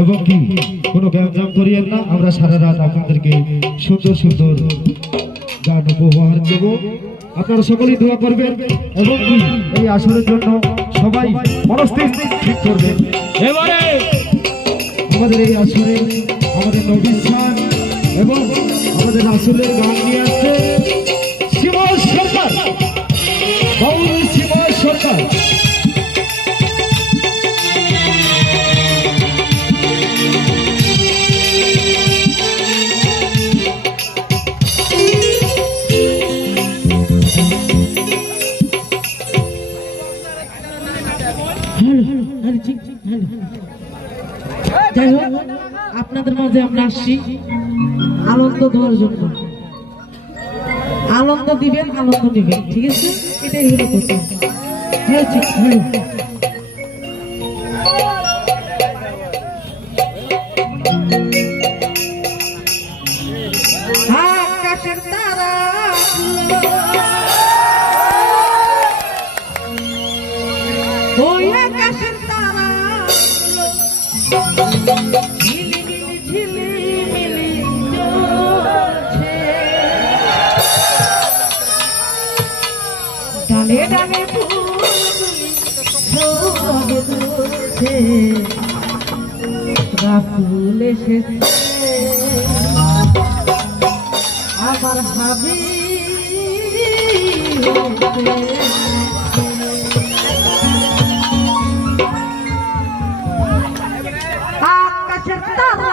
এবং কি কোনো গ্যাঞ্জাম করিয়েন না। আমরা সারা রাত আপনাদেরকে সুন্দর সুন্দর গান উপহার দেব। আপনারা সকলেই দোয়া করবেন এবং কি এই আসরের জন্য সবাই মনস্থির ঠিক করবেন। এবারে আমাদের এই আসরে আমাদের নবীন স্যার এবং আমাদের আসরের গান নিয়ে আসছে শিবয় সরকার, বাউল শিবয় সরকার। যাই হোক, আপনাদের মাঝে আমরা আসছি আনন্দ দেওয়ার জন্য। আনন্দ দিবেন, আনন্দ দিবেন, ঠিক আছে? এটাই হলো কথা। হ্যাঁ ঠিক, হ্যাঁ। আকাশের তারা ওই আকাশের তারা ঝিলিমিলি ঝিলিমিলি জ্বলছে, ডালে ডালে ফুলগুলি সবে দুলছে, রাসূল এসেছে আমার হাবিব। আকাশের তারা